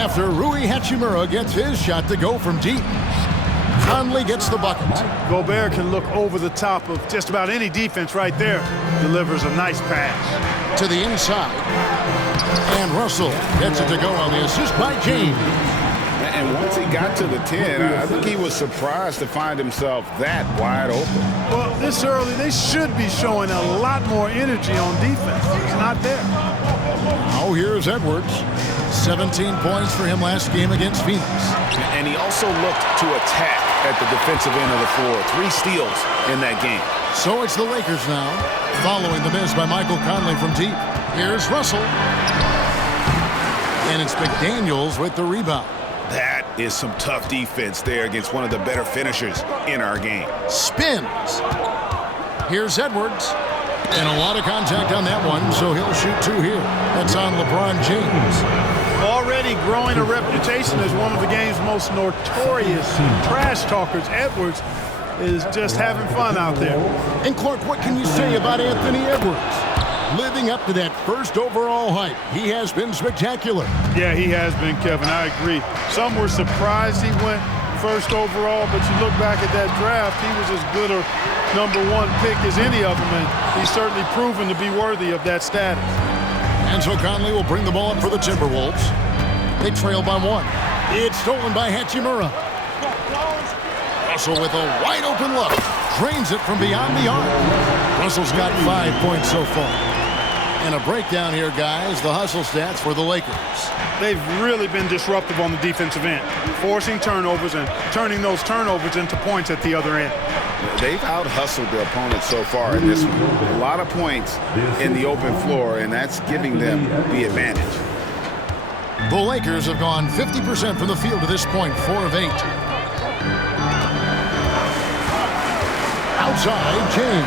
After Rui Hachimura gets his shot to go from deep, Conley gets the bucket. Gobert can look over the top of just about any defense right there. Delivers a nice pass. To the inside. And Russell gets it to go on the assist by James. And once he got to the 10, I think he was surprised to find himself that wide open. Well, this early, they should be showing a lot more energy on defense. It's not there. Now here's Edwards. 17 points for him last game against Phoenix. And he also looked to attack at the defensive end of the floor. 3 steals in that game. So it's the Lakers now, following the miss by Michael Conley from deep. Here's Russell. And it's McDaniels with the rebound. That is some tough defense there against one of the better finishers in our game. Spins. Here's Edwards. And a lot of contact on that one, so he'll shoot 2 here. That's on LeBron James. Already growing a reputation as one of the game's most notorious trash talkers, Edwards is just having fun out there. And Clark, what can you say about Anthony Edwards? Living up to that first overall hype, he has been spectacular. Yeah, he has been, Kevin. I agree. Some were surprised he went first overall, but you look back at that draft, he was as good a #1 pick as any of them, and he's certainly proven to be worthy of that status. And so Conley will bring the ball up for the Timberwolves. They trail by 1. It's stolen by Hachimura. Russell with a wide open look. Drains it from beyond the arc. Russell's got 5 points so far. And a breakdown here, guys. The hustle stats for the Lakers. They've really been disruptive on the defensive end, forcing turnovers and turning those turnovers into points at the other end. They've out-hustled their opponents so far in this one. A lot of points in the open floor, and that's giving them the advantage. The Lakers have gone 50% from the field to this point, 4 of 8. Outside, James.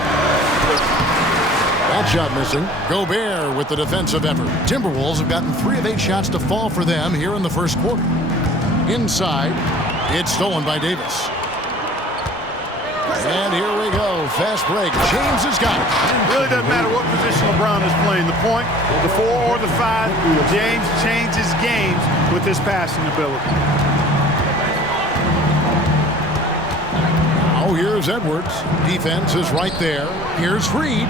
That shot missing. Gobert with the defensive effort. Timberwolves have gotten 3 of 8 shots to fall for them here in the first quarter. Inside, it's stolen by Davis. And here we go. Fast break. James has got it. It really doesn't matter what position LeBron is playing. The point, the 4 or the 5, James changes games with his passing ability. Now here's Edwards. Defense is right there. Here's Reed.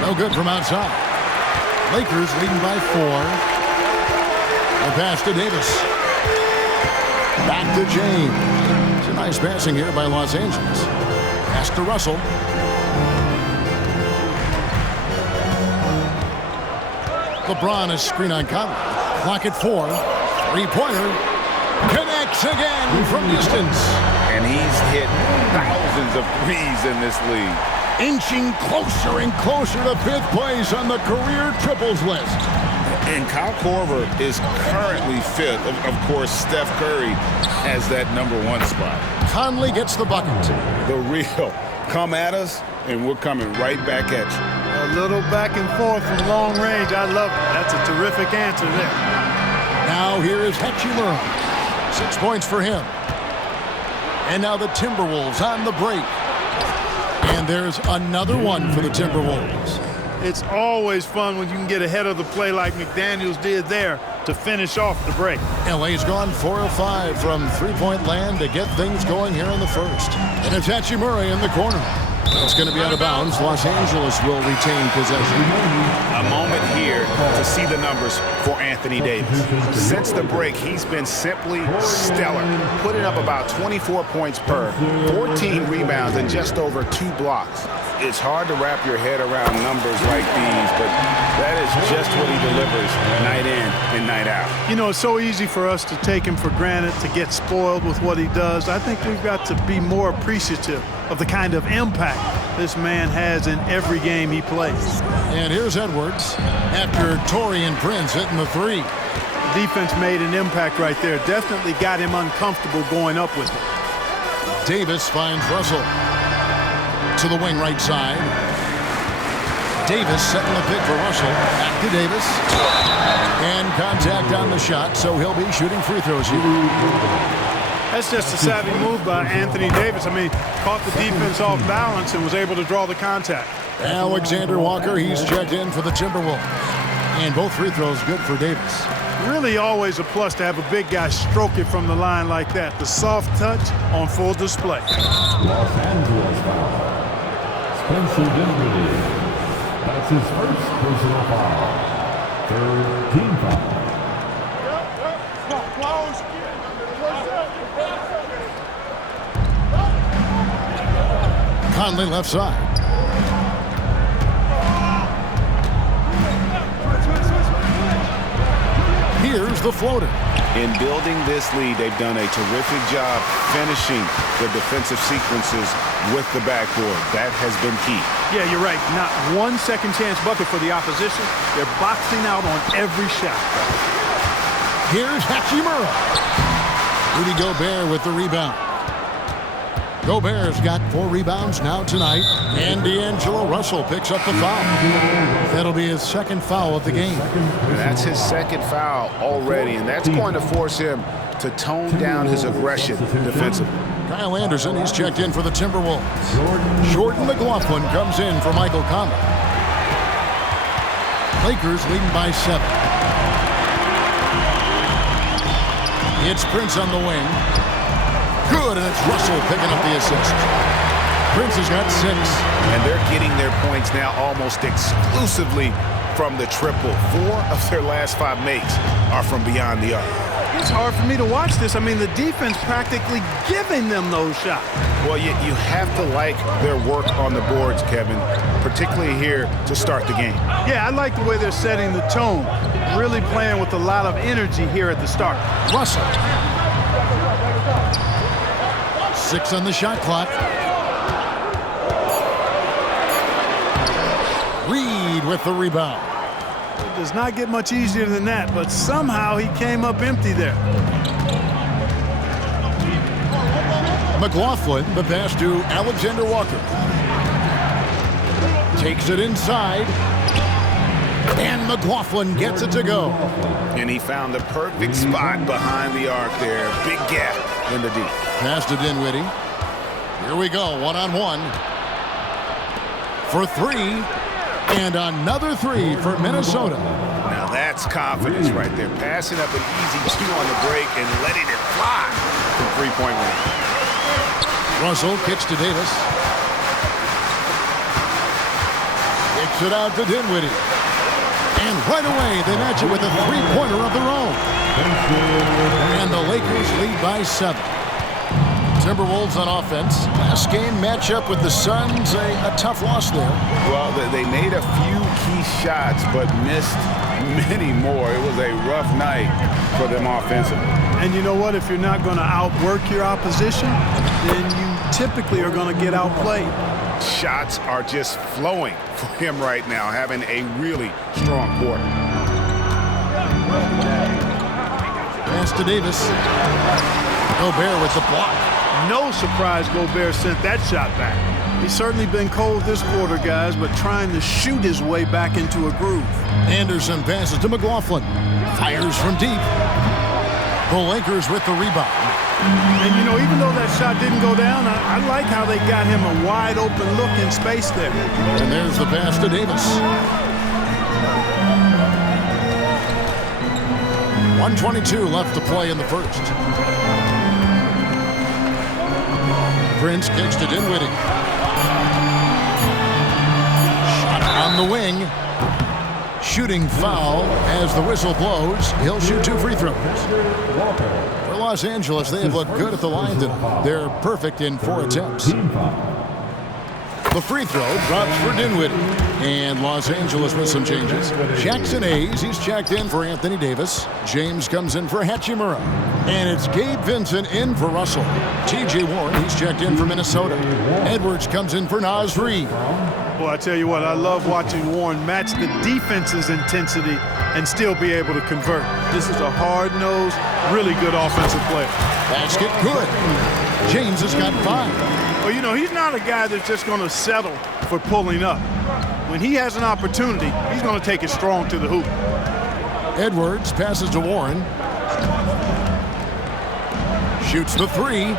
No good from outside. Lakers leading by 4. The pass to Davis. Back to James. It's a nice passing here by Los Angeles. Pass to Russell. LeBron is screen on Conley. Clock at 4. 3-pointer. Connects again from distance. And he's hit thousands of threes in this league. Inching closer and closer to 5th place on the career triples list. And Kyle Korver is currently 5th. Of course, Steph Curry has that #1 spot. Conley gets the bucket. The real. Come at us, and we're coming right back at you. A little back and forth from long range. I love it. That's a terrific answer there. Now here is Hachimura. 6 points for him. And now the Timberwolves on the break. And there's another one for the Timberwolves. It's always fun when you can get ahead of the play like McDaniels did there to finish off the break. LA's gone 4 of 5 from 3-point land to get things going here in the first. And it's Hachimura in the corner. It's going to be out of bounds. Los Angeles will retain possession. A moment here to see the numbers for Anthony Davis. Since the break, he's been simply stellar, putting up about 24 points per, 14 rebounds, and just over 2 blocks. It's hard to wrap your head around numbers like these, but that is just what he delivers night in and night out. You know, it's so easy for us to take him for granted, to get spoiled with what he does. I think we've got to be more appreciative of the kind of impact this man has in every game he plays. And here's Edwards after Taurean Prince hitting the 3. Defense made an impact right there. Definitely got him uncomfortable going up with it. Davis finds Russell to the wing right side. Davis setting the pick for Russell. Back to Davis. And contact on the shot, so he'll be shooting free throws here. That's just a savvy move by Anthony Davis. I mean, caught the defense off balance and was able to draw the contact. Alexander Walker, he's checked in for the Timberwolves. And both free throws good for Davis. Really always a plus to have a big guy stroke it from the line like that. The soft touch on full display. Los Angeles foul. Spencer Dinwiddie. That's his first personal foul. Third team foul. Conley left side. Here's the floater. In building this lead, they've done a terrific job finishing the defensive sequences with the backboard. That has been key. Yeah, you're right. Not one second chance bucket for the opposition. They're boxing out on every shot. Here's Hachimura. Rudy Gobert with the rebound. Gobert's got 4 rebounds now tonight, and D'Angelo Russell picks up the foul. That'll be his second foul of the game. That's his second foul already, and that's going to force him to tone down his aggression defensively. Kyle Anderson, he's checked in for the Timberwolves. Jordan McLaughlin comes in for Michael Conley. Lakers leading by 7. It's Prince on the wing. Good, and it's Russell picking up the assist. Prince has got 6. And they're getting their points now almost exclusively from the triple. 4 of their last 5 makes are from beyond the arc. It's hard for me to watch this. I mean, the defense practically giving them those shots. Well, you have to like their work on the boards, Kevin, particularly here to start the game. Yeah, I like the way they're setting the tone. Really playing with a lot of energy here at the start. Russell. 6 on the shot clock. Reed with the rebound. It does not get much easier than that, but somehow he came up empty there. McLaughlin, the pass to Alexander Walker. Takes it inside. And McLaughlin gets it to go. And he found the perfect spot behind the arc there. Big gap in the deep. Pass to Dinwiddie. Here we go, 1-on-1. For 3. And another 3 for Minnesota. Now that's confidence right there. Passing up an easy 2 on the break and letting it fly from three-point range. Russell kicks to Davis. Kicks it out to Dinwiddie. And right away, they match it with a 3-pointer of their own. And the Lakers lead by 7. Timberwolves on offense. Last game matchup with the Suns, a tough loss there. Well, they made a few key shots, but missed many more. It was a rough night for them offensively. And you know what? If you're not going to outwork your opposition, then you typically are going to get outplayed. Shots are just flowing for him right now, having a really strong quarter. Pass to Davis. Gobert with the block. No surprise Gobert sent that shot back. He's certainly been cold this quarter, guys, but trying to shoot his way back into a groove. Anderson passes to McLaughlin. Fires from deep. The Lakers with the rebound. And, you know, even though that shot didn't go down, I like how they got him a wide-open look in space there. And there's the pass to Davis. 1:22 left to play in the first. Prince kicks to Dinwiddie. Shot on the wing. Shooting foul as the whistle blows. He'll shoot 2 free throws. For Los Angeles, they have looked good at the line tonight. They're perfect in 4 attempts. The free throw drops for Dinwiddie. And Los Angeles with some changes. Jackson Hayes, he's checked in for Anthony Davis. James comes in for Hachimura. And it's Gabe Vincent in for Russell. T.J. Warren, he's checked in for Minnesota. Edwards comes in for Naz Reid. Well, I tell you what, I love watching Warren match the defense's intensity and still be able to convert. This is a hard-nosed, really good offensive player. Basket good. James has got 5. Well, you know, he's not a guy that's just going to settle for pulling up. When he has an opportunity, he's going to take it strong to the hoop. Edwards passes to Warren. Shoots the 3.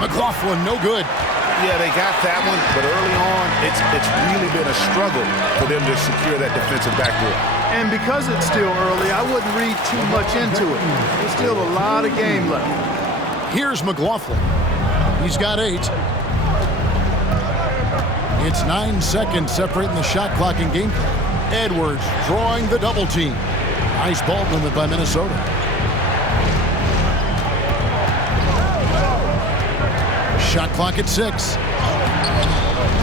McLaughlin, no good. Yeah, they got that one, but early on, it's really been a struggle for them to secure that defensive backboard. And because it's still early, I wouldn't read too much into it. There's still a lot of game left. Here's McLaughlin. He's got 8. It's 9 seconds separating the shot clock and game clock. Edwards drawing the double team. Nice ball movement by Minnesota. Shot clock at 6.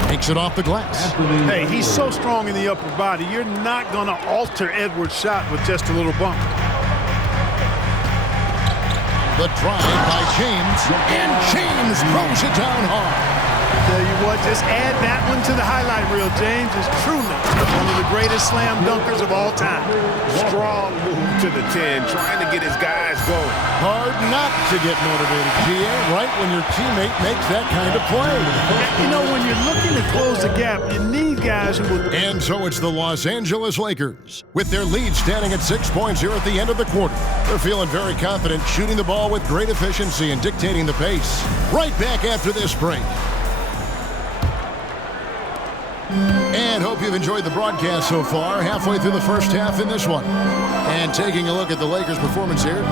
Takes it off the glass. Hey, he's so strong in the upper body. You're not going to alter Edwards' shot with just a little bump. The drive by James, and James throws it down hard. Tell you what, just add that one to the highlight reel. James is truly one of the greatest slam dunkers of all time. Strong move to the 10, trying to get his guys going. Hard not to get motivated, GA, right when your teammate makes that kind of play. You know, when you're looking to close the gap, you need guys who will... And so it's the Los Angeles Lakers. With their lead standing at 6.0 at the end of the quarter. They're feeling very confident, shooting the ball with great efficiency and dictating the pace. Right back after this break. And hope you've enjoyed the broadcast so far, halfway through the first half in this one. And taking a look at the Lakers' performance here,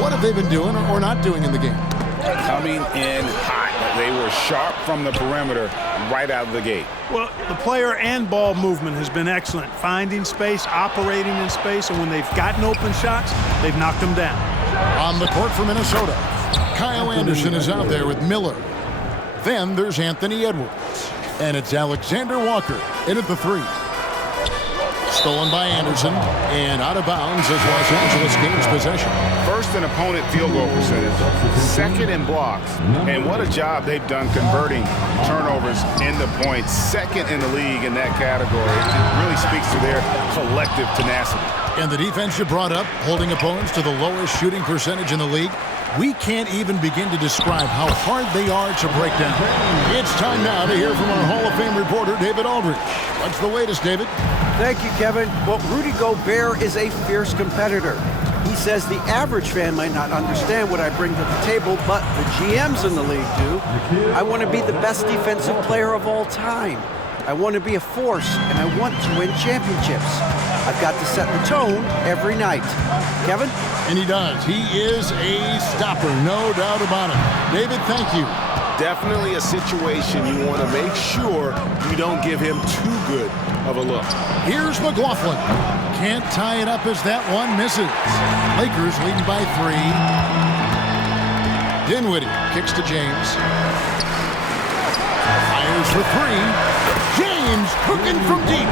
what have they been doing or not doing in the game? Coming in hot. They were sharp from the perimeter right out of the gate. Well, the player and ball movement has been excellent. Finding space, operating in space, and when they've gotten open shots, they've knocked them down. On the court for Minnesota, Kyle Anderson is out there with Miller. Then there's Anthony Edwards. And it's Alexander Walker in at the 3. Stolen by Anderson and out of bounds as Los Angeles gains possession. First in opponent field goal percentage, second in blocks, and what a job they've done converting turnovers into points. Second in the league in that category. It really speaks to their collective tenacity. And the defense you brought up, holding opponents to the lowest shooting percentage in the league, we can't even begin to describe how hard they are to break down. It's time now to hear from our Hall of Fame reporter, David Aldridge. What's the latest, David? Thank you, Kevin. Well, Rudy Gobert is a fierce competitor. He says the average fan might not understand what I bring to the table, but the GMs in the league do. I want to be the best defensive player of all time. I want to be a force, and I want to win championships. I've got to set the tone every night. Kevin? And he does. He is a stopper, no doubt about it. David, thank you. Definitely a situation you want to make sure you don't give him too good of a look. Here's McLaughlin. Can't tie it up as that one misses. Lakers leading by 3. Dinwiddie kicks to James. Fires for 3. James cooking from deep.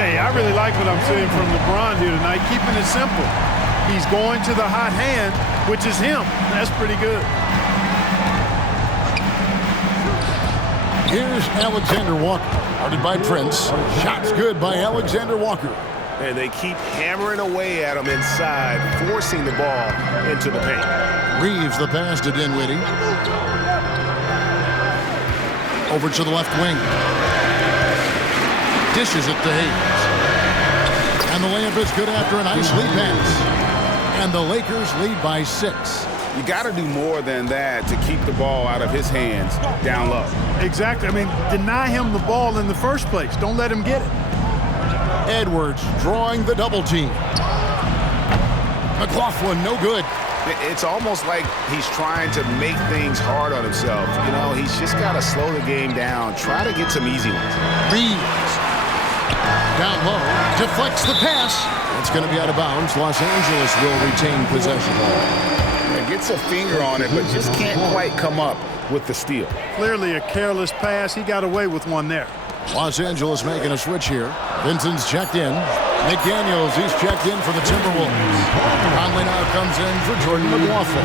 Hey, I really like what I'm seeing from LeBron here tonight, keeping it simple. He's going to the hot hand, which is him. That's pretty good. Here's Alexander Walker, guarded by Prince. Shots good by Alexander Walker. And they keep hammering away at him inside, forcing the ball into the paint. Reeves the pass to Dinwiddie. Over to the left wing. Dishes it to Hayes. And the layup is good after a nice lead pass. And the Lakers lead by 6. You got to do more than that to keep the ball out of his hands down low. Exactly. I mean, deny him the ball in the first place. Don't let him get it. Edwards drawing the double team. McLaughlin, no good. It's almost like he's trying to make things hard on himself. You know, he's just got to slow the game down. Try to get some easy ones. Reeves. Down low. Deflects the pass. It's going to be out of bounds. Los Angeles will retain possession. Gets a finger on it, but just can't quite come up with the steal. Clearly a careless pass. He got away with one there. Los Angeles making a switch here. Vincent's checked in. McDaniels, he's checked in for the Timberwolves. Conley now comes in for Jordan McLaughlin.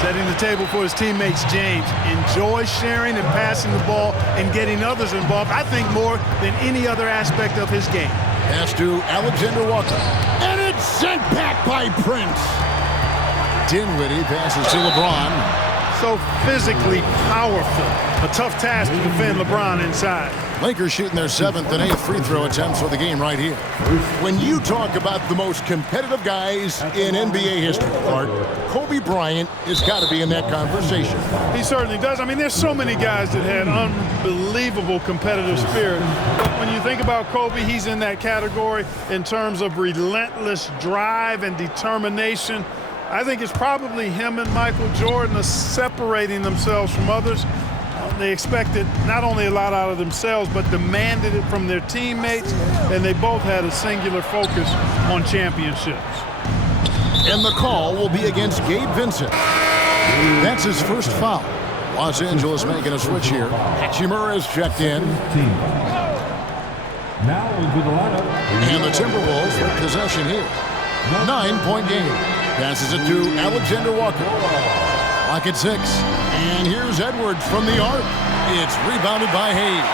Setting the table for his teammates, James. Enjoys sharing and passing the ball and getting others involved, I think, more than any other aspect of his game. Pass to Alexander Walker. And it's sent back by Prince. Dinwiddie passes to LeBron. so physically powerful. A tough task to defend LeBron inside. Lakers shooting their 7th and 8th free throw attempts for the game right here. When you talk about the most competitive guys in NBA history, Art, Kobe Bryant has got to be in that conversation. He certainly does. I mean, there's so many guys that had unbelievable competitive spirit. But when you think about Kobe, he's in that category in terms of relentless drive and determination. I think it's probably him and Michael Jordan are separating themselves from others. They expected not only a lot out of themselves, but demanded it from their teammates, and they both had a singular focus on championships. And the call will be against Gabe Vincent. That's his first foul. Los Angeles making a switch here. Hachimura is checked in. Now into the lineup. And the Timberwolves with possession here. 9-point game. Passes it to Alexander Walker. Lock at 6. And here's Edwards from the arc. It's rebounded by Hayes.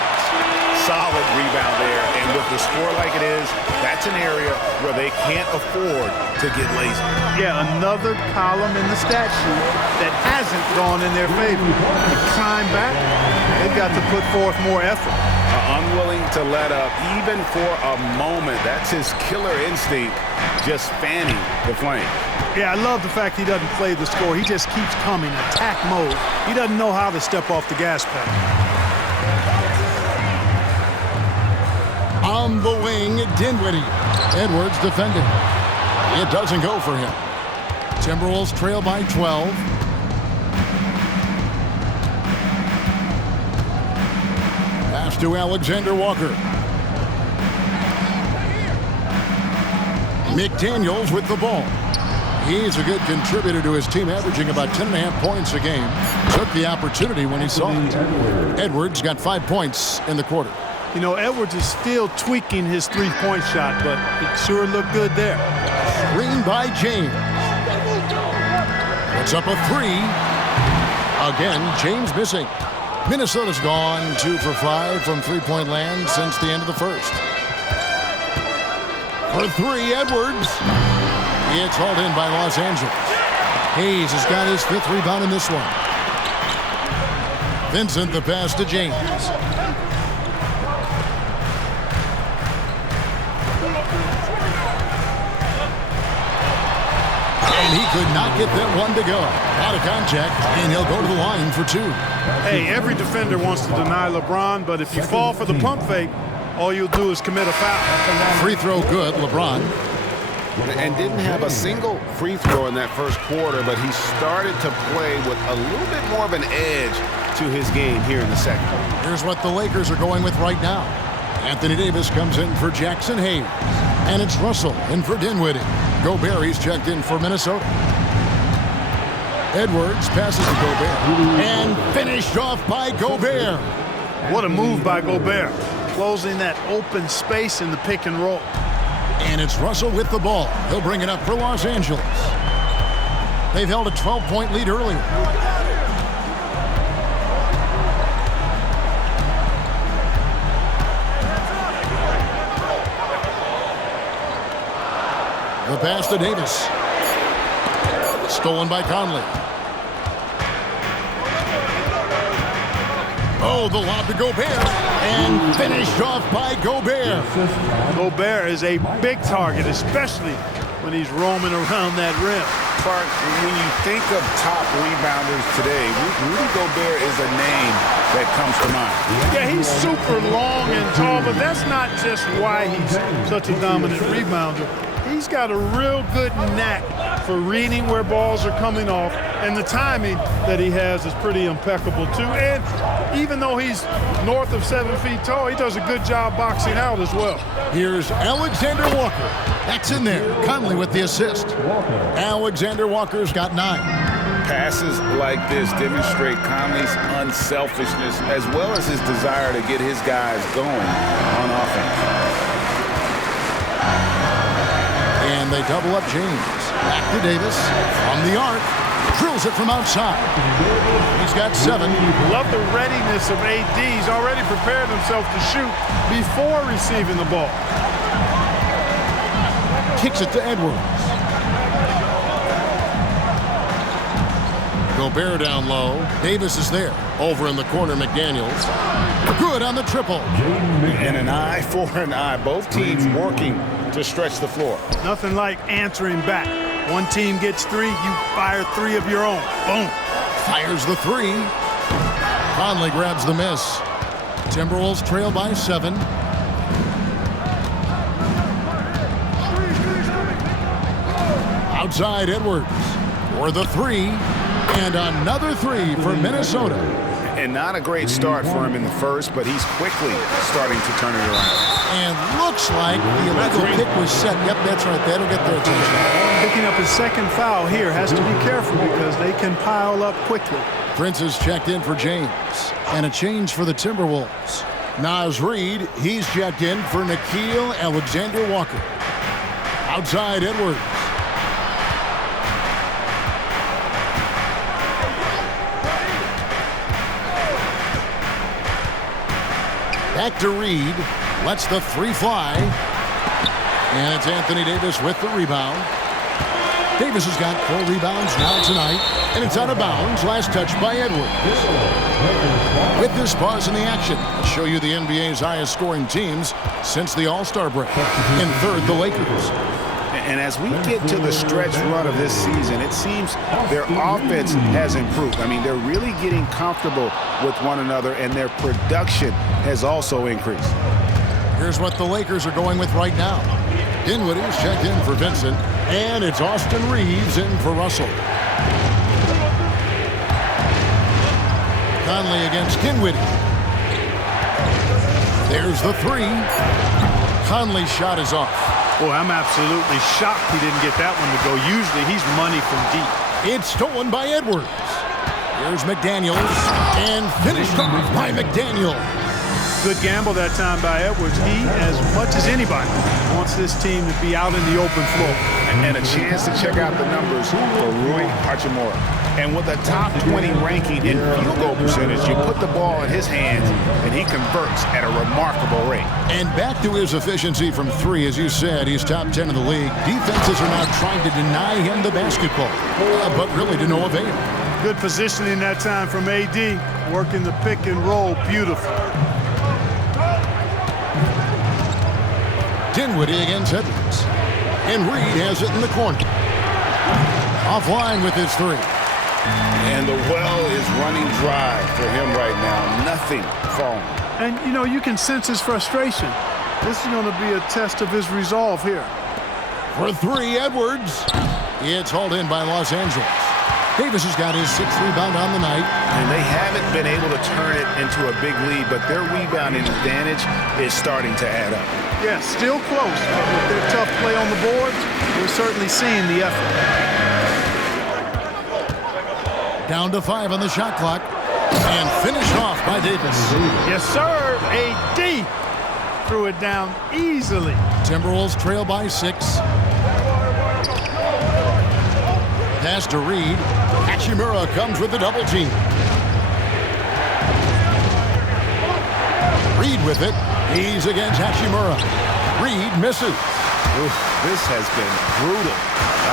Solid rebound there. And with the score like it is, that's an area where they can't afford to get lazy. Yeah, another column in the stat sheet that hasn't gone in their favor. To climb back, they've got to put forth more effort. Unwilling to let up even for a moment. That's his killer instinct, just fanning the flame. Yeah, I love the fact he doesn't play the score. He just keeps coming, attack mode. He doesn't know how to step off the gas pedal. On the wing, Dinwiddie. Edwards defending. It doesn't go for him. Timberwolves trail by 12. Pass to Alexander Walker. McDaniels with the ball. He's a good contributor to his team, averaging about 10.5 points a game. Took the opportunity when he saw it. Edwards got 5 points in the quarter. You know, Edwards is still tweaking his three-point shot, but it sure looked good there. Screen by James. Puts up a 3. Again, James missing. Minnesota's gone 2 for 5 from three-point land since the end of the first. For 3, Edwards. It's hauled in by Los Angeles. Hayes has got his 5th rebound in this one. Vincent the pass to James. And he could not get that one to go. Out of contact, and he'll go to the line for 2. Hey, every defender wants to deny LeBron, but if you fall for the pump fake, all you'll do is commit a foul. Free throw good, LeBron. And didn't have a single free throw in that first quarter, but he started to play with a little bit more of an edge to his game here in the second. Here's what the Lakers are going with right now. Anthony Davis comes in for Jackson Hayes. And it's Russell in for Dinwiddie. Gobert, he's checked in for Minnesota. Edwards passes to Gobert. And finished off by Gobert. What a move by Gobert. Closing that open space in the pick and roll. And it's Russell with the ball. He'll bring it up for Los Angeles. They've held a 12-point lead earlier. The pass to Davis. Stolen by Conley. Oh, the lob to Gobert. And finished off by Gobert. Gobert is a big target, especially when he's roaming around that rim. Clark, when you think of top rebounders today, Rudy Gobert is a name that comes to mind. Yeah, he's super long and tall, but that's not just why he's such a dominant rebounder. He's got a real good knack for reading where balls are coming off, and the timing that he has is pretty impeccable too. And even though he's north of 7 feet tall, he does a good job boxing out as well. Here's Alexander Walker. That's in there. Conley with the assist. Alexander Walker's got 9. Passes like this demonstrate Conley's unselfishness as well as his desire to get his guys going on offense. And they double up James. Back to Davis from the arc. Drills it from outside. He's got 7. Love the readiness of AD. He's already prepared himself to shoot before receiving the ball. Kicks it to Edwards. Gobert down low. Davis is there. Over in the corner, McDaniels. Good on the triple. And an eye for an eye. Both teams working to stretch the floor. Nothing like answering back. One team gets 3, you fire 3 of your own. Boom. Fires the 3. Conley grabs the miss. Timberwolves trail by 7. Outside Edwards for the 3. And another 3 for Minnesota. And not a great start for him in the first, but he's quickly starting to turn it around. And looks like the illegal pick was set. Yep, that's right. That'll get their attention. Picking up his second foul here. Has to be careful because they can pile up quickly. Prince is checked in for James. And a change for the Timberwolves. Naz Reid, he's checked in for Nickeil Alexander-Walker. Outside Edwards. Back to Reid. Lets the 3 fly. And it's Anthony Davis with the rebound. Davis has got 4 rebounds now tonight. And it's out of bounds. Last touch by Edwards. With this pause in the action, I'll show you the NBA's highest scoring teams since the All-Star break. In third, the Lakers. And as we get to the stretch run of this season, it seems their offense has improved. I mean, they're really getting comfortable with one another, and their production has also increased. Here's what the Lakers are going with right now. Dinwiddie's checked in for Vincent, and it's Austin Reeves in for Russell. Conley against Dinwiddie. There's the 3. Conley's shot is off. Boy, I'm absolutely shocked he didn't get that one to go. Usually he's money from deep. It's stolen by Edwards. Here's McDaniels, and finished off by McDaniels. Good gamble that time by Edwards. He, as much as anybody, wants this team to be out in the open floor. And a chance to check out the numbers for Rui Hachimura. And with a top 20 ranking in field goal percentage, you put the ball in his hands, and he converts at a remarkable rate. And back to his efficiency from 3, as you said, he's top 10 in the league. Defenses are now trying to deny him the basketball, but really to no avail. Good positioning that time from AD, working the pick and roll beautiful. Dinwiddie against Edwards. And Reid has it in the corner. Offline with his 3. And the well is running dry for him right now. Nothing falling. And, you know, you can sense his frustration. This is going to be a test of his resolve here. For 3, Edwards. It's hauled in by Los Angeles. Davis has got his 6th rebound on the night. And they haven't been able to turn it into a big lead, but their rebounding advantage is starting to add up. Yeah, still close, but with their tough play on the boards, we're certainly seeing the effort. Down to 5 on the shot clock. And finished off by Davis. Yes, sir. AD threw it down easily. Timberwolves trail by 6. Pass to Reid. Hachimura comes with the double team. Reid with it. He's against Hachimura. Reid misses. Oof, this has been brutal.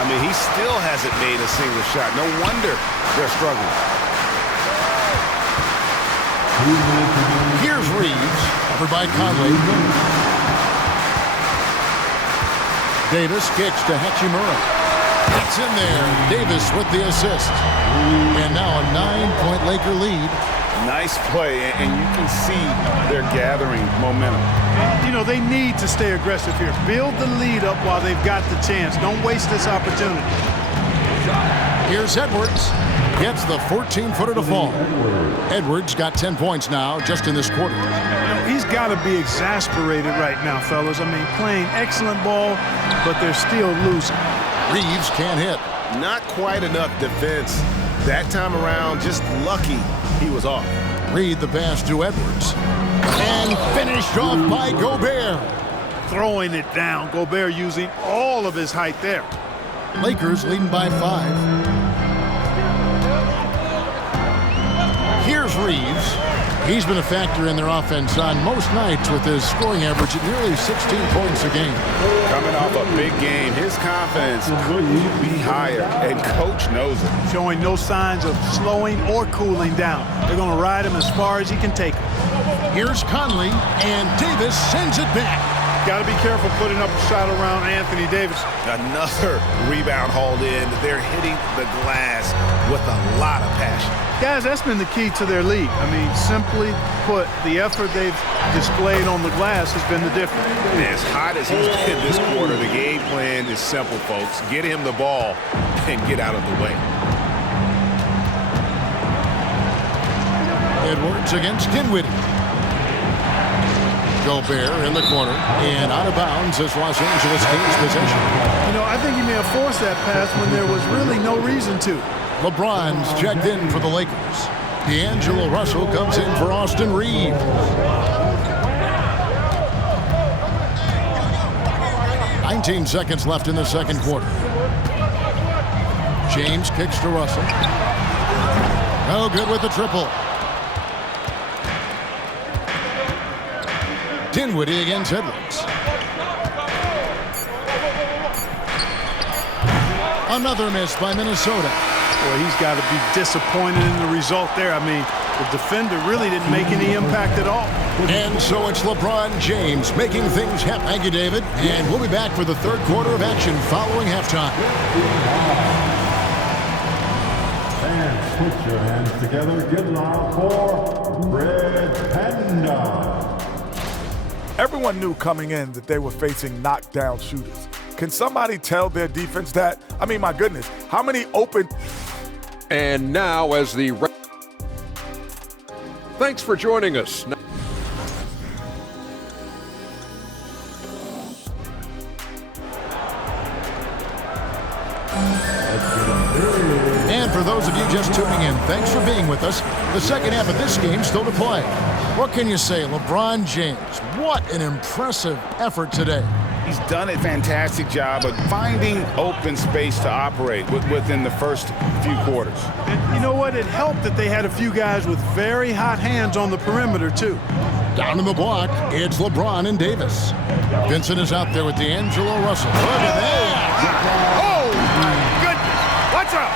I mean, he still hasn't made a single shot. No wonder they're struggling. Here's Reeves, covered by Conley. Davis kicks to Hachimura. It's in there. Davis with the assist. And now a 9-point Laker lead. Nice play, and you can see they're gathering momentum. You know, they need to stay aggressive here. Build the lead up while they've got the chance. Don't waste this opportunity. Here's Edwards. Gets the 14-footer to fall. Edwards got 10 points now just in this quarter. You know, he's got to be exasperated right now, fellas. I mean, playing excellent ball, but they're still losing. Reeves can't hit. Not quite enough defense. That time around, just lucky he was off. Reid the pass to Edwards. And finished off by Gobert. Throwing it down. Gobert using all of his height there. Lakers leading by 5. Here's threes. He's been a factor in their offense on most nights with his scoring average at nearly 16 points a game. Coming off a big game, his confidence couldn't be higher, and coach knows it. Showing no signs of slowing or cooling down. They're going to ride him as far as he can take him. Here's Conley, and Davis sends it back. Got to be careful putting up a shot around Anthony Davis. Another rebound hauled in. They're hitting the glass with a lot of passion. Guys, that's been the key to their lead. I mean, simply put, the effort they've displayed on the glass has been the difference. And as hot as he's been this quarter, the game plan is simple, folks. Get him the ball and get out of the way. Edwards against Dinwiddie. Gobert in the corner and out of bounds as Los Angeles gains possession. You know, I think he may have forced that pass when there was really no reason to. LeBron's checked in for the Lakers. D'Angelo Russell comes in for Austin Reeves. "19 seconds left in the second quarter. James kicks to Russell. No good with the triple. Dinwiddie against Edwards. Another miss by Minnesota. Boy, he's got to be disappointed in the result there. I mean, the defender really didn't make any impact at all. And so it's LeBron James making things happen. Thank you, David. And we'll be back for the third quarter of action following halftime. Fans, put your hands together. Get loud for Red Panda. Everyone knew coming in that they were facing knockdown shooters. Can somebody tell their defense that? I mean, my goodness, how many open... And now as the... Thanks for joining us. And for those of you just tuning in, thanks for being with us. The second half of this game still to play. What can you say, LeBron James? What an impressive effort today. He's done a fantastic job of finding open space to operate within the first few quarters. And you know what? It helped that they had a few guys with very hot hands on the perimeter, too. Down in the block, it's LeBron and Davis. Vincent is out there with D'Angelo Russell. Look at that. Oh, my goodness. Watch out.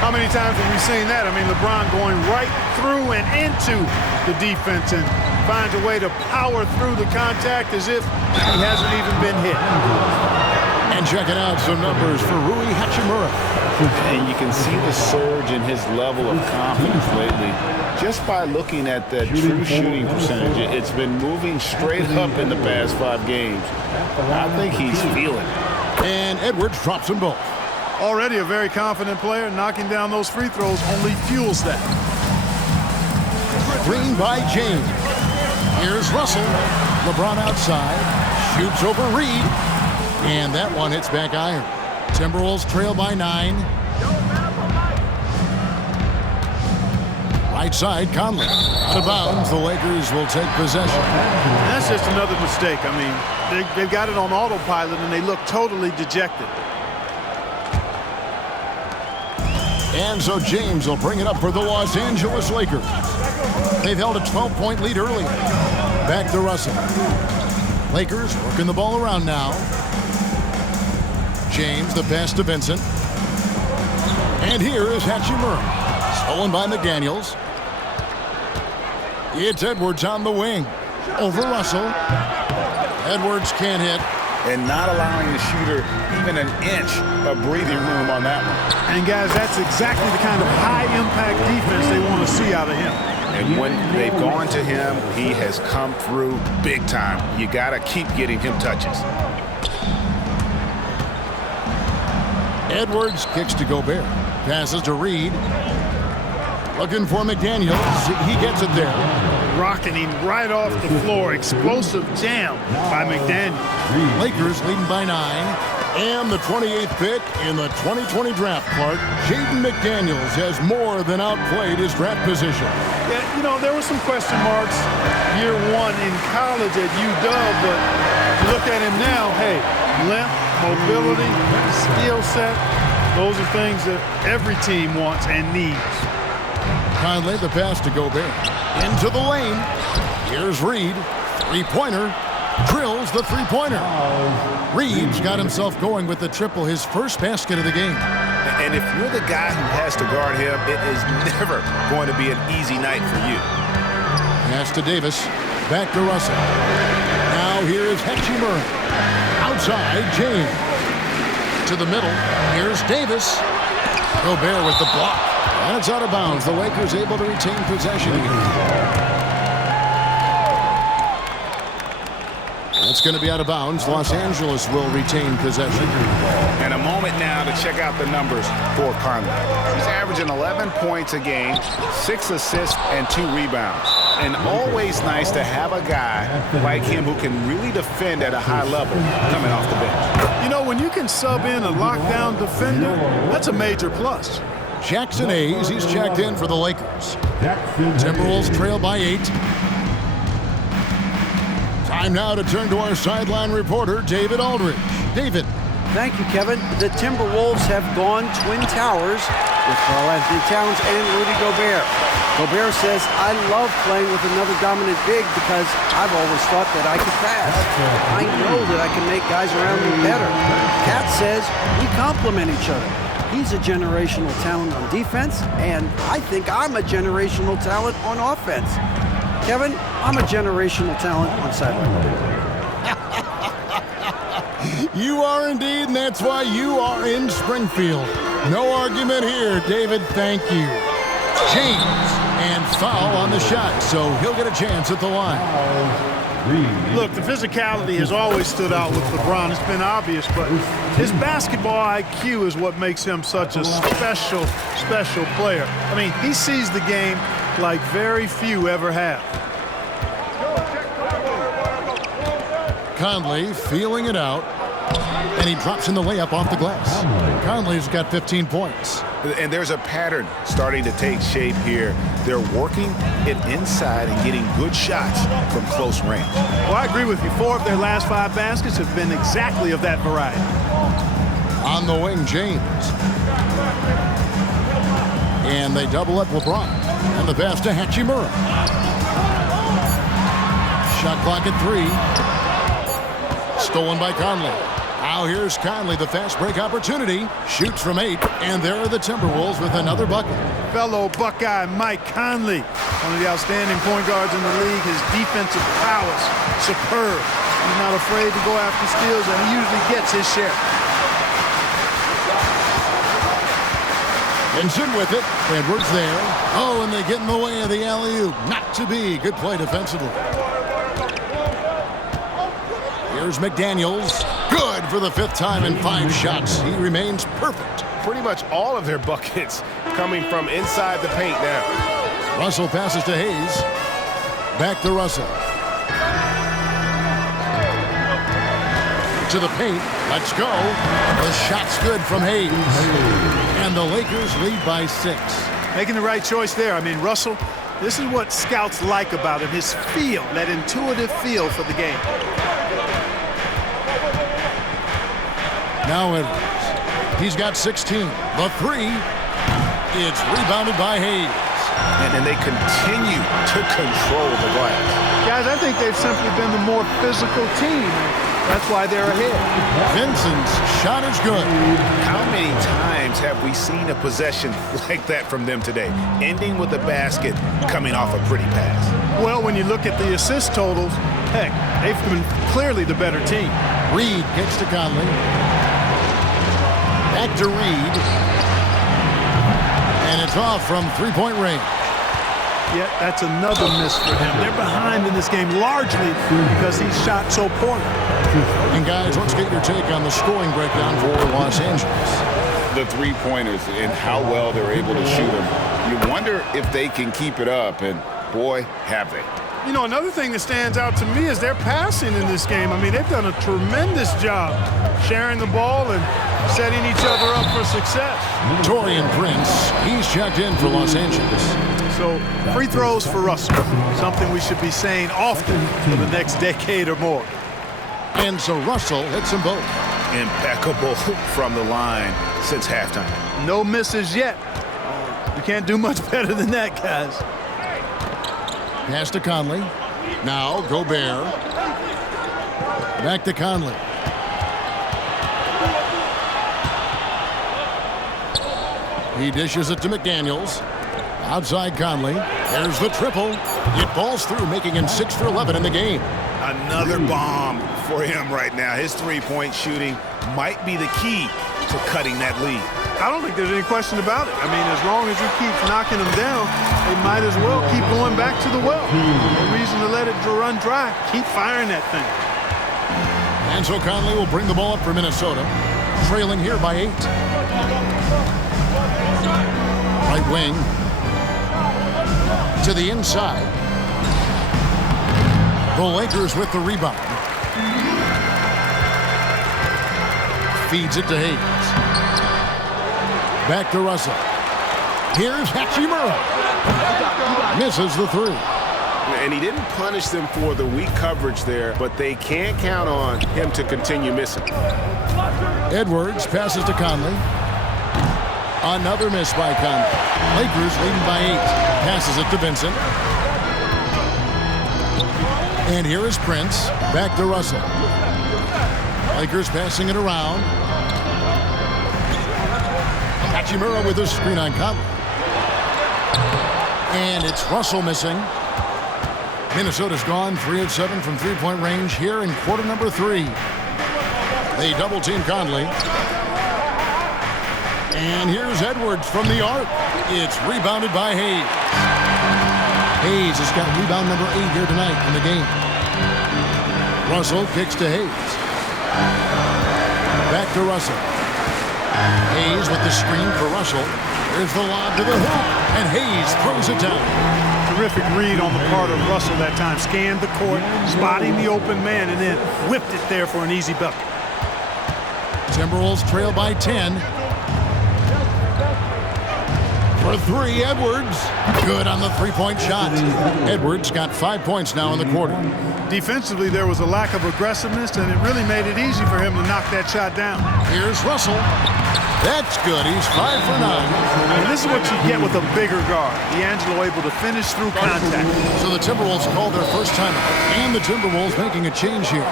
How many times have we seen that? I mean, LeBron going right through and into the defense and finds a way to power through the contact as if he hasn't even been hit. And checking out some numbers for Rui Hachimura. And you can see the surge in his level of confidence lately just by looking at that true shooting percentage. It's been moving straight up in the past 5 games. I think he's feeling it. And Edwards drops them both. Already a very confident player. Knocking down those free throws only fuels that. Screen by James. Here's Russell. LeBron outside. Shoots over Reed. And that one hits back iron. Timberwolves trail by 9. Right side, Conley. Out of bounds, the Lakers will take possession. That's just another mistake. I mean, they've got it on autopilot, and they look totally dejected. And so James will bring it up for the Los Angeles Lakers. They've held a 12-point lead earlier. Back to Russell. Lakers working the ball around now. James, the pass to Vincent. And here is Hachimura. Stolen by McDaniels. It's Edwards on the wing. Over Russell. Edwards can't hit. And not allowing the shooter even an inch of breathing room on that one. And guys, that's exactly the kind of high-impact defense they want to see out of him. And when they've gone to him, he has come through big time. You got to keep getting him touches. Edwards kicks to Gobert. Passes to Reed. Looking for McDaniels. He gets it there. Rocketing right off the floor. Explosive jam by McDaniels. Lakers leading by 9. And the 28th pick in the 2020 draft, Clark. Jaden McDaniels has more than outplayed his draft position. Yeah, you know, there were some question marks year 1 in college at UW, but you look at him now, hey, length, mobility, skill set, those are things that every team wants and needs. Conley, the pass to Gobert. Into the lane. Here's Reed. Three-pointer. Drills the three-pointer. Reed's got himself going with the triple, his first basket of the game. And if you're the guy who has to guard him, it is never going to be an easy night for you. Pass to Davis. Back to Russell. Now here is Hachimura. Outside, James. To the middle. Here's Davis. Gobert with the block. And it's out of bounds. The Lakers able to retain possession here. That's going to be out of bounds. Los Angeles will retain possession. And a moment now to check out the numbers for Conley. He's averaging 11 points a game, 6 assists, and 2 rebounds. And always nice to have a guy like him who can really defend at a high level coming off the bench. You know, when you can sub in a lockdown defender, that's a major plus. Jackson Hayes, he's checked in for the Lakers. Timberwolves trail by 8. Time now to turn to our sideline reporter, David Aldridge. David. Thank you, Kevin. The Timberwolves have gone Twin Towers with Karl-Anthony Towns and Rudy Gobert. Gobert says, I love playing with another dominant big because I've always thought that I could pass. I know that I can make guys around me better. Cat says, we complement each other. He's a generational talent on defense, and I think I'm a generational talent on offense. Kevin, I'm a generational talent on sideline. You are indeed, and that's why you are in Springfield. No argument here, David. Thank you. James, and foul on the shot, so he'll get a chance at the line. Look, the physicality has always stood out with LeBron. It's been obvious, but his basketball IQ is what makes him such a special, special player. I mean, he sees the game like very few ever have. Conley feeling it out, and he drops in the layup off the glass. Conley's got 15 points. And there's a pattern starting to take shape here. They're working it inside and getting good shots from close range. Well, I agree with you. 4 of their last 5 baskets have been exactly of that variety. On the wing, James. And they double up LeBron. And the pass to Hachimura. Shot clock at 3. Stolen by Conley. Now here's Conley, the fast break opportunity. Shoots from 8, and there are the Timberwolves with another bucket. Fellow Buckeye Mike Conley, one of the outstanding point guards in the league. His defensive prowess, superb. He's not afraid to go after steals, and he usually gets his share. Benson with it. Edwards there. Oh, and they get in the way of the alley-oop. Not to be. Good play defensively. Here's McDaniels. Good for the 5th time in 5 shots. He remains perfect. Pretty much all of their buckets coming from inside the paint now. Russell passes to Hayes. Back to Russell. To the paint. Let's go. The shot's good from Hayes. And the Lakers lead by 6. Making the right choice there. I mean, Russell, this is what scouts like about him. His feel, that intuitive feel for the game. Now Edwards. He's got 16. The 3. It's rebounded by Hayes. And they continue to control the glass. Guys, I think they've simply been the more physical team. That's why they're ahead. Vincent's shot is good. How many times have we seen a possession like that from them today, ending with a basket coming off a pretty pass? Well, when you look at the assist totals, heck, they've been clearly the better team. Reed kicks to Conley. Back to Reed. And it's off from 3-point range. Yet that's another miss for him. They're behind in this game largely because he shot so poorly. And guys, let's get your take on the scoring breakdown for Los Angeles. The 3-pointers and how well they're able to shoot them. You wonder if they can keep it up, and boy, have they. You know, another thing that stands out to me is their passing in this game. I mean, they've done a tremendous job sharing the ball and setting each other up for success. Taurean Prince, he's checked in for Los Angeles. So, free throws for Russell, something we should be saying often for the next decade or more. And so Russell hits them both. Impeccable from the line since halftime. No misses yet. You can't do much better than that, guys. Pass to Conley. Now Gobert. Back to Conley. He dishes it to McDaniels. Outside Conley. There's the triple. It falls through, making him 6 for 11 in the game. Another bomb for him right now. His three-point shooting might be the key to cutting that lead. I don't think there's any question about it. I mean, as long as he keeps knocking them down, they might as well keep going back to the well. No reason to let it run dry. Keep firing that thing. And so Conley will bring the ball up for Minnesota, trailing here by 8. Right wing to the inside. The Lakers with the rebound. Feeds it to Hayes. Back to Russell. Here's Hachimura. Misses the 3. And he didn't punish them for the weak coverage there, but they can't count on him to continue missing. Edwards passes to Conley. Another miss by Conley. Lakers leading by 8. Passes it to Vincent. And here is Prince. Back to Russell. Lakers passing it around. Hachimura with a screen on Conley. And it's Russell missing. Minnesota's gone 3 of 7 from three-point range here in quarter number 3. They double-team Conley. And here's Edwards from the arc. It's rebounded by Hayes. Hayes has got rebound number 8 here tonight in the game. Russell kicks to Hayes. Back to Russell. Hayes with the screen for Russell. There's the lob to the hoop, and Hayes throws it down. Terrific read on the part of Russell that time. Scanned the court, spotting the open man, and then whipped it there for an easy bucket. Timberwolves trail by 10. For 3, Edwards. Good on the three-point shot. Edwards got 5 points now in the quarter. Defensively, there was a lack of aggressiveness, and it really made it easy for him to knock that shot down. Here's Russell. That's good. He's 5 for 9. And this is what you get with a bigger guard. D'Angelo able to finish through contact. So the Timberwolves called their first timeout, and the Timberwolves making a change here.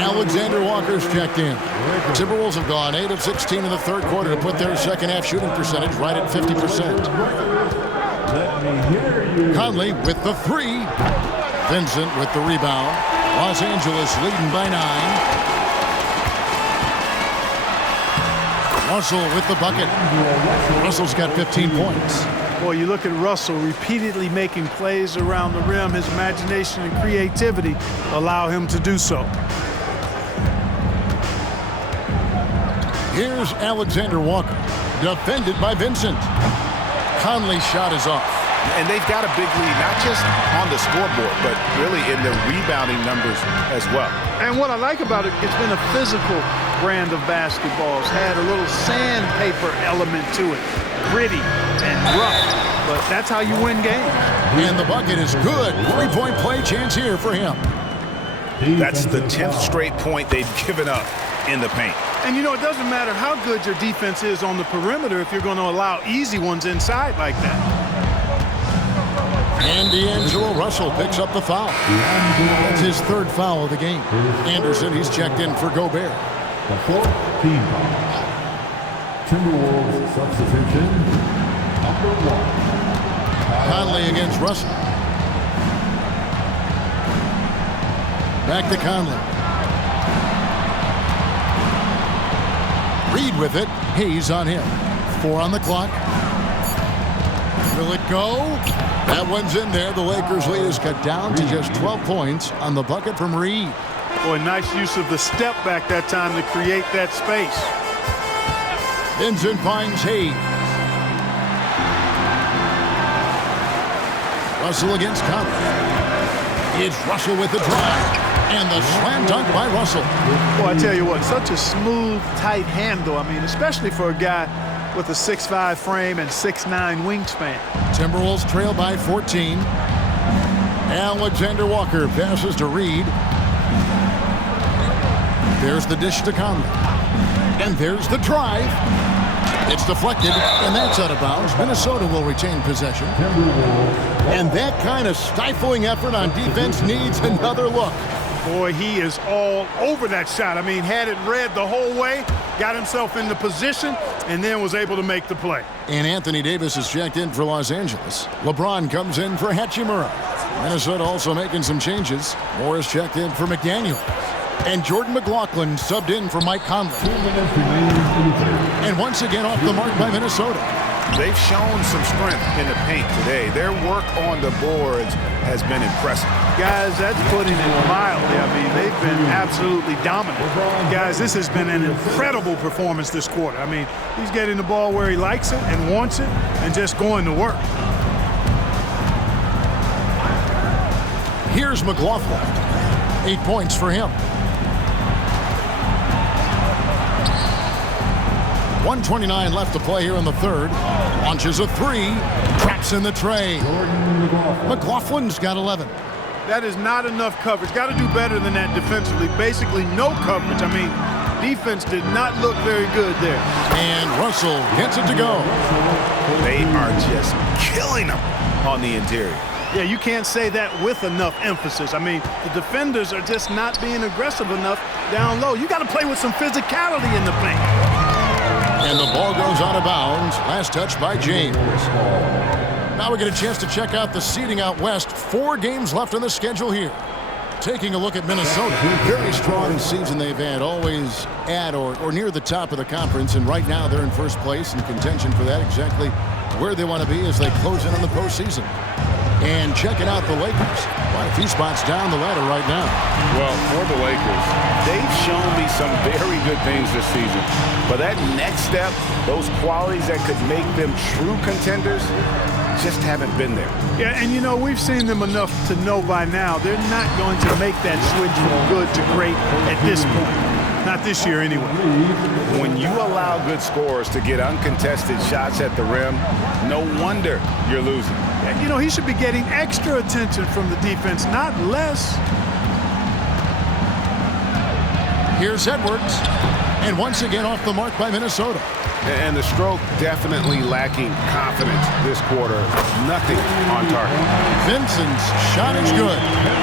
Alexander Walker's checked in. The Timberwolves have gone 8 of 16 in the third quarter to put their second-half shooting percentage right at 50%. Conley with the 3. Vincent with the rebound. Los Angeles leading by 9. Russell with the bucket. Russell's got 15 points. Boy, you look at Russell repeatedly making plays around the rim. His imagination and creativity allow him to do so. Here's Alexander Walker, defended by Vincent. Conley's shot is off. And they've got a big lead, not just on the scoreboard, but really in the rebounding numbers as well. And what I like about it, it's been a physical brand of basketball. It's had a little sandpaper element to it. Gritty and rough, but that's how you win games. And the bucket is good. 3-point play chance here for him. That's the 10th straight point they've given up in the paint. And you know, it doesn't matter how good your defense is on the perimeter if you're going to allow easy ones inside like that. And D'Angelo Russell picks up the foul. That's his 3rd foul of the game. Anderson, he's checked in for Gobert. The 4th team foul. Timberwolves substitution number 1. Conley against Russell. Back to Conley. Reed with it. Hayes on him. 4 on the clock. Will it go? That one's in there. The Lakers' lead is cut down to just 12 points on the bucket from Reed. Boy, nice use of the step back that time to create that space. Vincent finds Hayes. Russell against Conley. It's Russell with the drive. And the slam dunk by Russell. Boy, I tell you what, such a smooth, tight handle. I mean, especially for a guy with a 6'5" frame and 6'9" wingspan. Timberwolves trail by 14. Alexander Walker passes to Reed. There's the dish to Conley. And there's the drive. It's deflected, and that's out of bounds. Minnesota will retain possession. And that kind of stifling effort on defense needs another look. Boy, he is all over that shot. I mean, had it read the whole way, got himself into position, and then was able to make the play. And Anthony Davis is checked in for Los Angeles. LeBron comes in for Hachimura. Minnesota also making some changes. Morris checked in for McDaniel. And Jordan McLaughlin subbed in for Mike Conley. And once again off the mark by Minnesota. They've shown some strength in the paint today. Their work on the boards has been impressive. Guys, that's putting it mildly. I mean, they've been absolutely dominant. Guys, this has been an incredible performance this quarter. I mean, he's getting the ball where he likes it and wants it and just going to work. Here's McLaughlin. 8 points for him. 1:29 left to play here in the third. Launches a three. Traps in the tray. McLaughlin's got 11. That is not enough coverage. Got to do better than that defensively. Basically no coverage. I mean, defense did not look very good there. And Russell gets it to go. They are just killing them on the interior. Yeah, you can't say that with enough emphasis. I mean, the defenders are just not being aggressive enough down low. You got to play with some physicality in the paint. And the ball goes out of bounds. Last touch by James. Now we get a chance to check out the seeding out west. 4 games left on the schedule here. Taking a look at Minnesota. Very strong season they've had. Always at or near the top of the conference. And right now they're in first place in contention for that. Exactly where they want to be as they close in on the postseason. And checking out the Lakers. Quite a few spots down the ladder right now. Well, for the Lakers, they've shown me some very good things this season. But that next step, those qualities that could make them true contenders, just haven't been there. Yeah, and you know, we've seen them enough to know by now they're not going to make that switch from good to great at this point. Not this year anyway. When you allow good scorers to get uncontested shots at the rim, no wonder you're losing. You know, he should be getting extra attention from the defense, not less. Here's Edwards. And once again off the mark by Minnesota. And the stroke definitely lacking confidence this quarter. Nothing on target. Vincent's shot is good.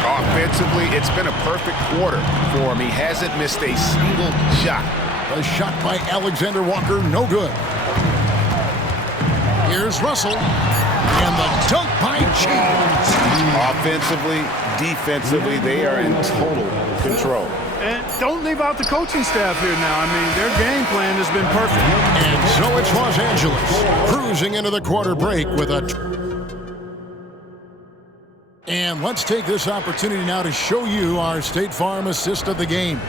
Offensively, it's been a perfect quarter for him. He hasn't missed a single shot. A shot by Alexander Walker, no good. Here's Russell. And the dunk by James. Offensively, defensively, they are in total control. And don't leave out the coaching staff here now. I mean, their game plan has been perfect. And so it's Los Angeles cruising into the quarter break with a... And let's take this opportunity now to show you our State Farm assist of the game.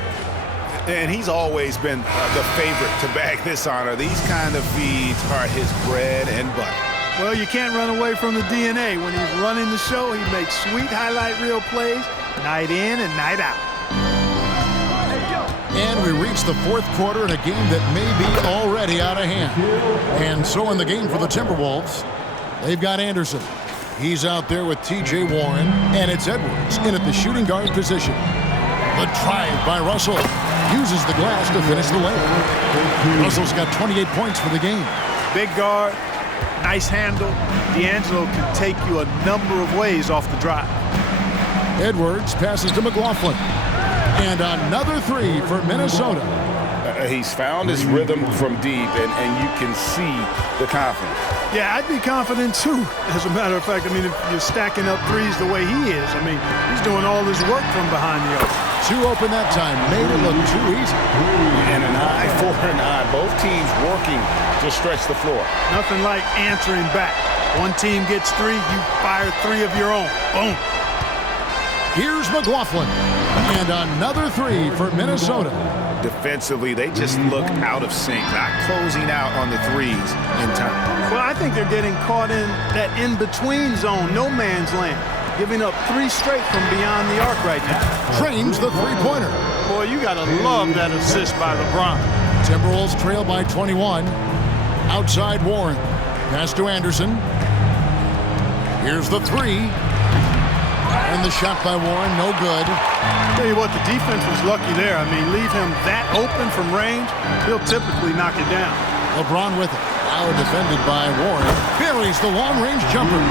And he's always been the favorite to bag this honor. These kind of feeds are his bread and butter. Well, you can't run away from the DNA. When he's running the show, he makes sweet highlight reel plays night in and night out. And we reach the fourth quarter in a game that may be already out of hand. And so in the game for the Timberwolves, they've got Anderson. He's out there with T.J. Warren, and it's Edwards in at the shooting guard position. The drive by Russell uses the glass to finish the layup. Russell's got 28 points for the game. Big guard, nice handle. D'Angelo can take you a number of ways off the drive. Edwards passes to McLaughlin. And another three for Minnesota. He's found his rhythm from deep, and you can see the confidence. Yeah, I'd be confident too, as a matter of fact. I mean, if you're stacking up threes the way he is, I mean, he's doing all his work from behind the arc. 2 open that time, made it look too easy. And an eye for an eye. Both teams working to stretch the floor. Nothing like answering back. One team gets 3, you fire 3 of your own. Boom. Here's McLaughlin. And another 3 for Minnesota. Defensively, they just look out of sync, not closing out on the threes in time. Well, I think they're getting caught in that in-between zone, no man's land, giving up 3 straight from beyond the arc right now. Trains the three-pointer. Boy, you got to love that assist by LeBron. Timberwolves trail by 21. Outside Warren. Pass to Anderson. Here's the 3. And the shot by Warren, no good. Tell you what, the defense was lucky there. I mean, leave him that open from range, he'll typically knock it down. LeBron with it. Now defended by Warren. Buries the long-range jumper.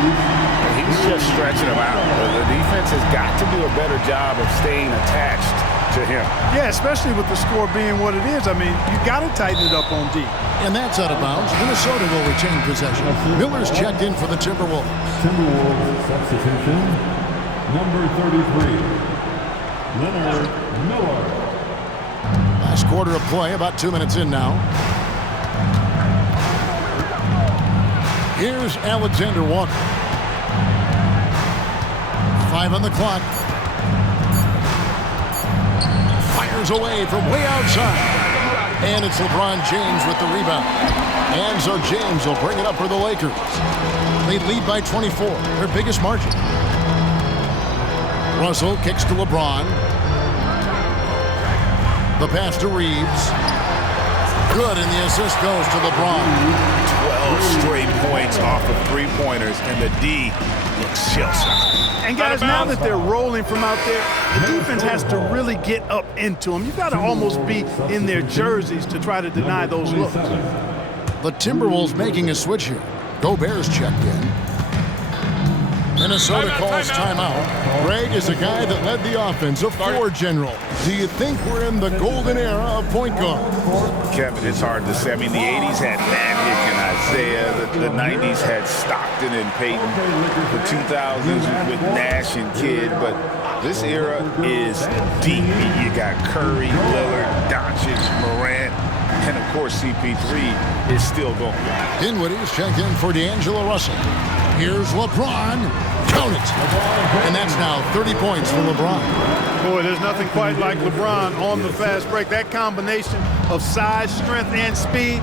He's just stretching him out. The defense has got to do a better job of staying attached to him. Yeah, especially with the score being what it is. I mean, you got to tighten it up on D. And that's out of bounds. Minnesota will retain possession. Miller's checked in for the Timberwolves. Timberwolves substitution, number 33, Leonard Miller. Last quarter of play, about 2 minutes in now. Here's Alexander Walker. 5 on the clock. Fires away from way outside. And it's LeBron James with the rebound. And so James will bring it up for the Lakers. They lead by 24, their biggest margin. Russell kicks to LeBron. The pass to Reeves. Good, and the assist goes to LeBron. 12 straight points off of three-pointers, and the D looks shell-shocked. And guys, now that they're rolling from out there, the defense has to really get up into them. You've got to almost be in their jerseys to try to deny those looks. The Timberwolves making a switch here. Gobert's checked in. Minnesota calls timeout. Greg is a guy that led the offense, a floor general. Do you think we're in the golden era of point guard? Kevin, it's hard to say. I mean, the 80s had Magic and Isaiah. The 90s had Stockton and Peyton. The 2000s with Nash and Kidd. But this era is deep. You got Curry, Lillard, Doncic, Morant, and, of course, CP3 is still going. Dinwiddie's checked in for D'Angelo Russell. Here's LeBron. Count it. And that's now 30 points for LeBron. Boy, there's nothing quite like LeBron on the fast break. That combination of size, strength, and speed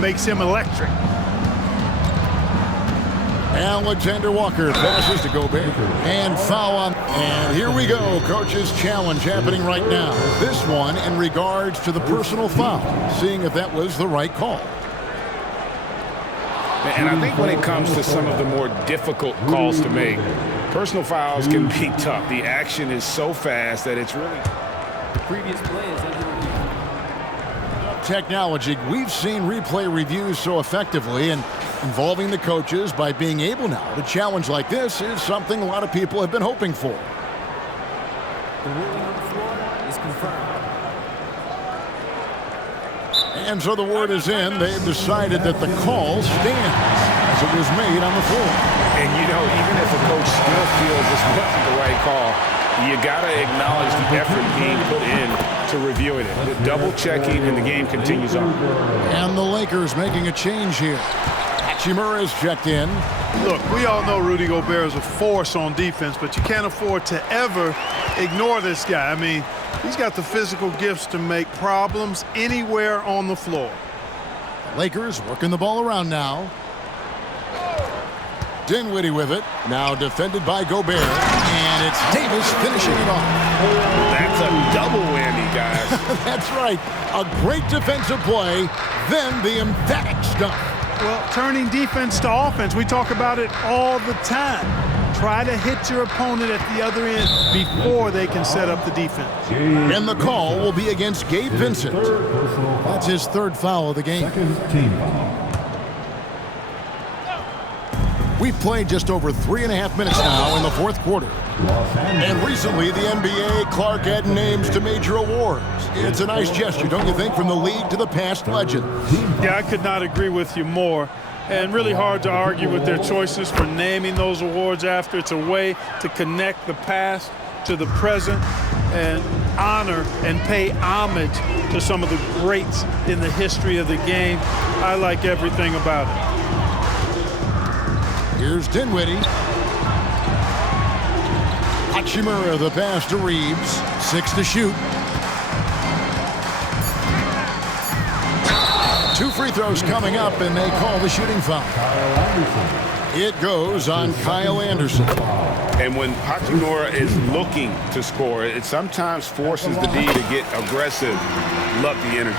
makes him electric. Alexander Walker passes to Gobert. And foul on. And here we go. Coach's challenge happening right now. This one in regards to the personal foul. Seeing if that was the right call. And I think when it comes to some of the more difficult calls to make, personal fouls can be tough. The action is so fast that it's really... Previous play is technology. We've seen replay reviews so effectively, and involving the coaches by being able now to challenge like this is something a lot of people have been hoping for. The ruling on the floor is confirmed. And so the word is in. They've decided that the call stands as it was made on the floor. And, you know, even if a coach still feels this wasn't the right call, you got to acknowledge the effort being put in to reviewing it. The double checking, and the game continues on. And the Lakers making a change here. Hachimura is checked in. Look, we all know Rudy Gobert is a force on defense, but you can't afford to ever ignore this guy. I mean, he's got the physical gifts to make problems anywhere on the floor. Lakers working the ball around now. Dinwiddie with it. Now defended by Gobert. And it's Davis finishing it off. That's a double whammy, guys. That's right. A great defensive play, then the emphatic stuff. Well, turning defense to offense, we talk about it all the time. Try to hit your opponent at the other end before they can set up the defense. And the call will be against Gabe Vincent. That's his third foul of the game. Second team foul. We've played just over 3.5 minutes now in the fourth quarter. And recently, the NBA, Clark added names to major awards. It's a nice gesture, don't you think, from the league to the past legend? Yeah, I could not agree with you more. And really hard to argue with their choices for naming those awards after. It's a way to connect the past to the present and honor and pay homage to some of the greats in the history of the game. I like everything about it. Here's Dinwiddie. Hachimura, the pass to Reeves. 6 to shoot. 2 free throws coming up, and they call the shooting foul. It goes on Kyle Anderson. And when Hachimura is looking to score, it sometimes forces the D to get aggressive. Love the energy.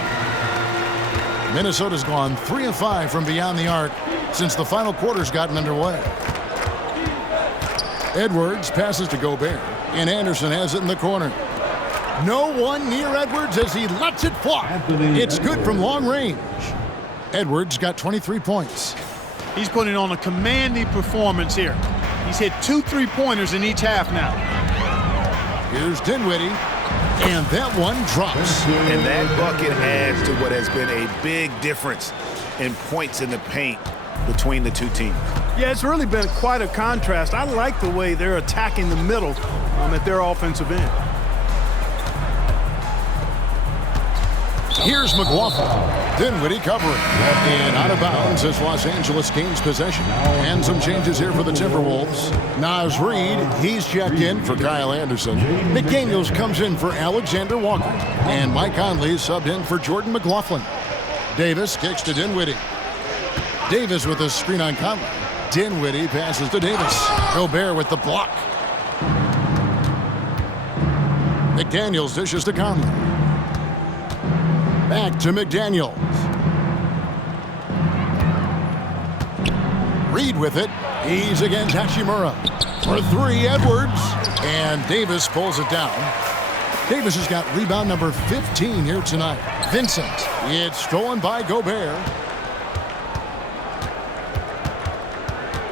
Minnesota's gone 3 of 5 from beyond the arc since the final quarter's gotten underway. Edwards passes to Gobert, and Anderson has it in the corner. No one near Edwards as he lets it fly. It's good from long range. Edwards got 23 points. He's putting on a commanding performance here. He's hit 2 3-pointers in each half now. Here's Dinwiddie, and that one drops. And that bucket adds to what has been a big difference in points in the paint between the two teams. Yeah, it's really been quite a contrast. I like the way they're attacking the middle at their offensive end. Here's McLaughlin. Dinwiddie covering. And out of bounds as Los Angeles gains possession. And some changes here for the Timberwolves. Naz Reid, he's checked in for Kyle Anderson. McDaniels comes in for Alexander Walker. And Mike Conley subbed in for Jordan McLaughlin. Davis kicks to Dinwiddie. Davis with a screen on Conley. Dinwiddie passes to Davis. Gobert with the block. McDaniels dishes to Conley. Back to McDaniels. Reid with it. He's against Hachimura. For 3, Edwards. And Davis pulls it down. Davis has got rebound number 15 here tonight. Vincent. It's stolen by Gobert.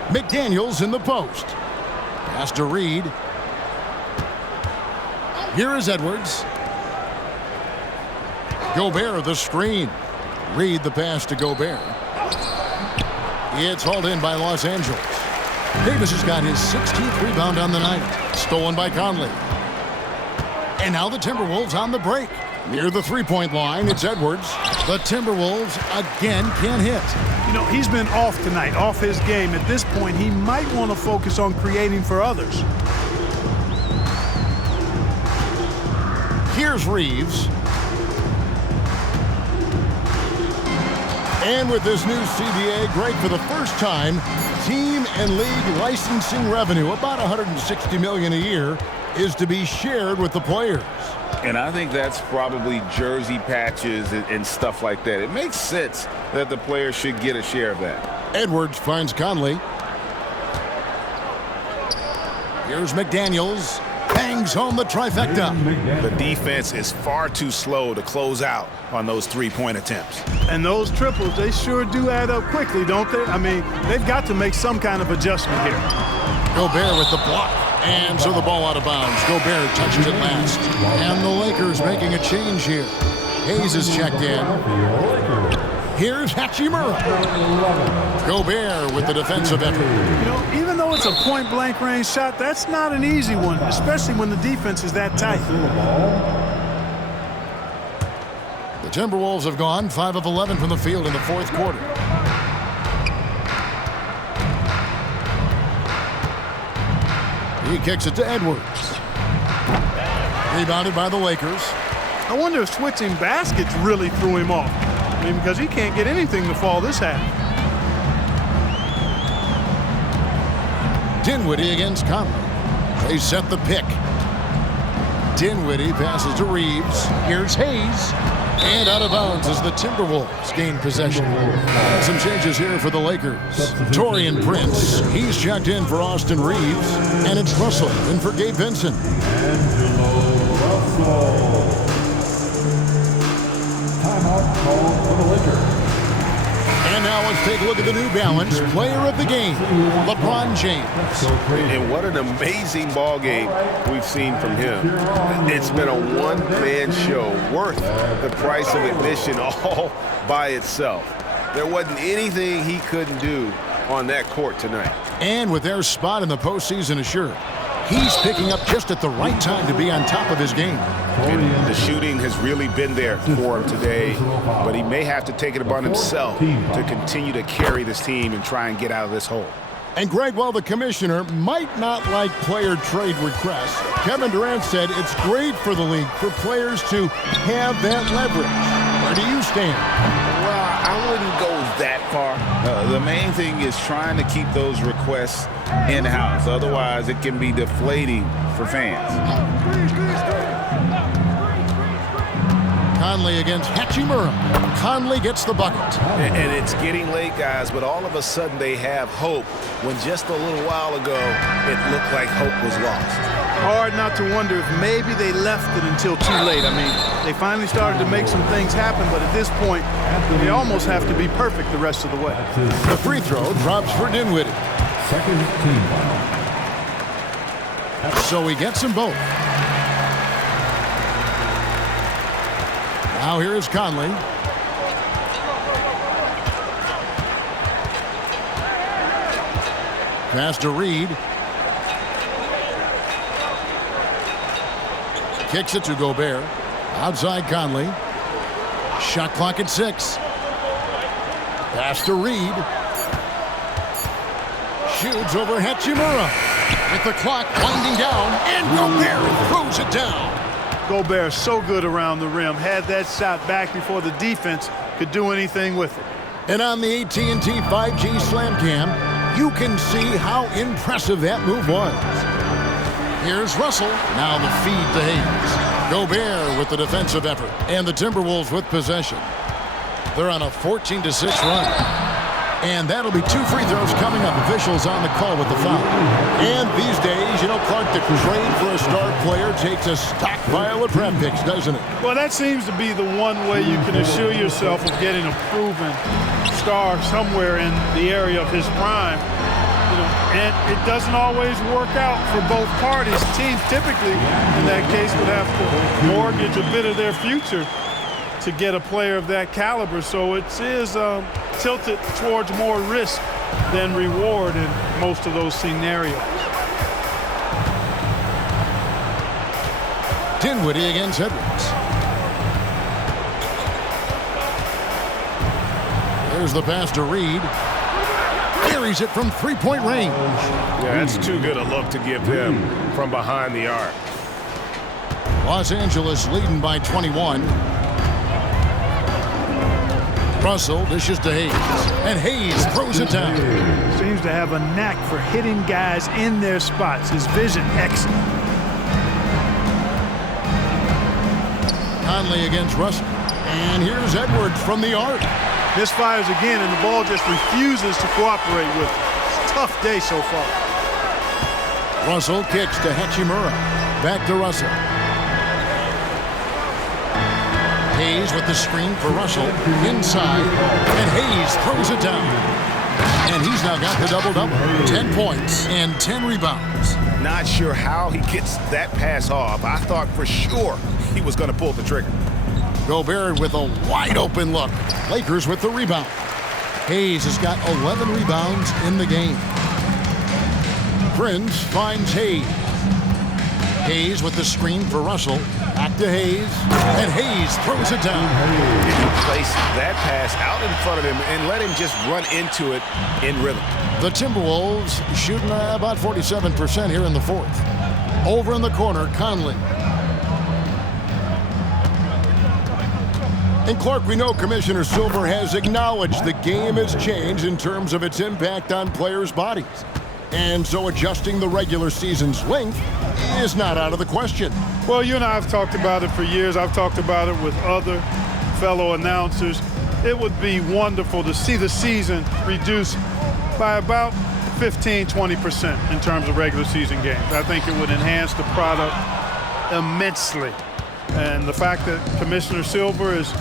McDaniels in the post. Pass to Reid. Here is Edwards. Gobert the screen. Reid the pass to Gobert. It's hauled in by Los Angeles. Davis has got his 16th rebound on the night. Stolen by Conley. And now the Timberwolves on the break. Near the three-point line, it's Edwards. The Timberwolves again can't hit. You know, he's been off tonight, off his game. At this point, he might want to focus on creating for others. Here's Reeves. And with this new CBA, great for the first time, team and league licensing revenue, about $160 million a year, is to be shared with the players. And I think that's probably jersey patches and stuff like that. It makes sense that the players should get a share of that. Edwards finds Conley. Here's McDaniels. Bangs home the trifecta. The defense is far too slow to close out on those three-point attempts. And those triples, they sure do add up quickly, don't they? I mean, they've got to make some kind of adjustment here. Gobert with the block. And so the ball out of bounds. Gobert touched it last. And the Lakers making a change here. Hayes is checked in. Here's Hachimura. Gobert with the defensive effort. You know, even though it's a point-blank range shot, that's not an easy one, especially when the defense is that tight. The Timberwolves have gone 5 of 11 from the field in the fourth quarter. He kicks it to Edwards. Rebounded by the Lakers. I wonder if switching baskets really threw him off. I mean, because he can't get anything to fall this half. Dinwiddie against Conley. They set the pick. Dinwiddie passes to Reeves. Here's Hayes. And out of bounds as the Timberwolves gain possession. And some changes here for the Lakers. Taurean Prince, he's checked in for Austin Reeves. And it's Russell in for Gabe Vincent. Timeout called for the Lakers. And now let's take a look at the New Balance Player of the Game, LeBron James. And what an amazing ball game we've seen from him. It's been a one-man show worth the price of admission all by itself. There wasn't anything he couldn't do on that court tonight. And with their spot in the postseason assured, he's picking up just at the right time to be on top of his game. And the shooting has really been there for him today, but he may have to take it upon himself to continue to carry this team and try and get out of this hole. And Greg, while the commissioner might not like player trade requests, Kevin Durant said it's great for the league for players to have that leverage. Where do you stand? Well, I wouldn't go that far. The main thing is trying to keep those requests in-house. Otherwise, it can be deflating for fans. Conley against Hachimura. Conley gets the bucket. And it's getting late, guys, but all of a sudden they have hope when just a little while ago it looked like hope was lost. Hard not to wonder if maybe they left it until too late. I mean, they finally started to make some things happen, but at this point, they almost have to be perfect the rest of the way. The free throw drops for Dinwiddie. Second team foul. So he gets them both. Now here is Conley. Pass to Reed. Kicks it to Gobert. Outside Conley. Shot clock at 6. Pass to Reed. Shoots over Hachimura. With the clock winding down, and Gobert throws it down. Gobert so good around the rim. Had that shot back before the defense could do anything with it. And on the AT&T 5G Slam Cam, you can see how impressive that move was. Here's Russell. Now the feed to Hayes. Gobert with the defensive effort. And the Timberwolves with possession. They're on a 14-6 run. And that'll be 2 free throws coming up. Officials on the call with the foul. And these days, you know, Clark, the trade for a star player takes a stockpile of draft picks, doesn't it? Well, that seems to be the one way you can assure yourself of getting a proven star somewhere in the area of his prime. And it doesn't always work out for both parties. Teams typically, in that case, would have to mortgage a bit of their future to get a player of that caliber. So it is tilted towards more risk than reward in most of those scenarios. Dinwiddie against Edwards. There's the pass to Reed. Buries it from three-point range. Yeah, that's too good a look to give him from behind the arc. Los Angeles leading by 21. Russell dishes to Hayes. And Hayes throws it down. Seems to have a knack for hitting guys in their spots. His vision excellent. Conley against Russell. And here's Edwards from the arc. Misfires again, and the ball just refuses to cooperate with it. It's a tough day so far. Russell kicks to Hachimura. Back to Russell. Hayes with the screen for Russell. Inside. And Hayes throws it down. And he's now got the double-double. 10 points and 10 rebounds. Not sure how he gets that pass off. I thought for sure he was going to pull the trigger. Gobert with a wide-open look. Lakers with the rebound. Hayes has got 11 rebounds in the game. Prince finds Hayes. Hayes with the screen for Russell. Back to Hayes. And Hayes throws it down. He placed that pass out in front of him and let him just run into it in rhythm. The Timberwolves shooting about 47% here in the fourth. Over in the corner, Conley. And Clark, we know Commissioner Silver has acknowledged the game has changed in terms of its impact on players' bodies. And so adjusting the regular season's length is not out of the question. Well, you and I have talked about it for years. I've talked about it with other fellow announcers. It would be wonderful to see the season reduced by about 15-20% in terms of regular season games. I think it would enhance the product immensely. And the fact that Commissioner Silver is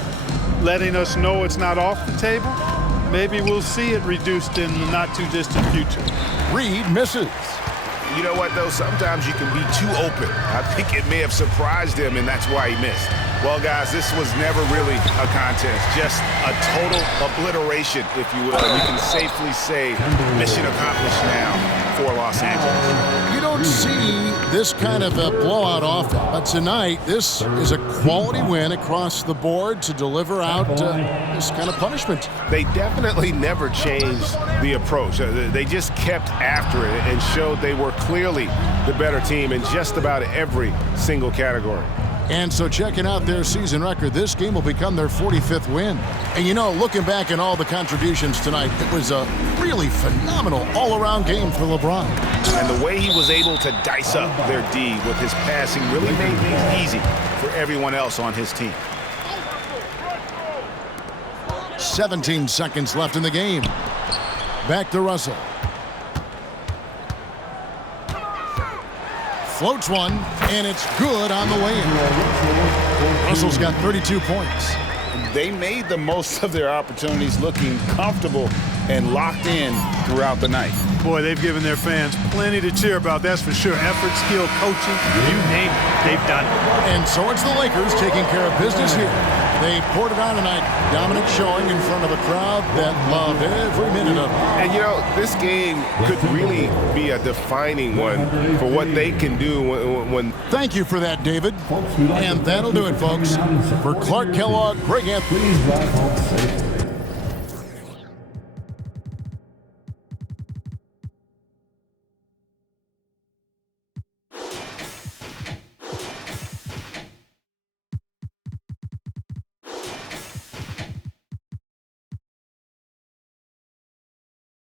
letting us know it's not off the table, maybe we'll see it reduced in the not-too-distant future. Reed misses. You know what, though? Sometimes you can be too open. I think it may have surprised him, and that's why he missed. Well, guys, this was never really a contest. Just a total obliteration, if you will. And you can safely say mission accomplished now for Los Angeles. You don't see this kind of a blowout often, but tonight this is a quality win across the board to deliver out this kind of punishment. They definitely never changed the approach. They just kept after it and showed they were clearly the better team in just about every single category. And so checking out their season record, this game will become their 45th win. And you know, looking back at all the contributions tonight, it was a really phenomenal all-around game for LeBron. And the way he was able to dice up their D with his passing really made things easy for everyone else on his team. 17 seconds left in the game. Back to Russell. Floats one, and it's good on the way in. Russell's got 32 points. They made the most of their opportunities, looking comfortable and locked in throughout the night. Boy, they've given their fans plenty to cheer about, that's for sure. Effort, skill, coaching, you name it, they've done it. And so it's the Lakers taking care of business here. They poured it on tonight. Dominant showing in front of a crowd that loved every minute of it. And, you know, this game could really be a defining one for what they can do when... Thank you for that, David. And that'll do it, folks. For Clark Kellogg, Greg Anthony.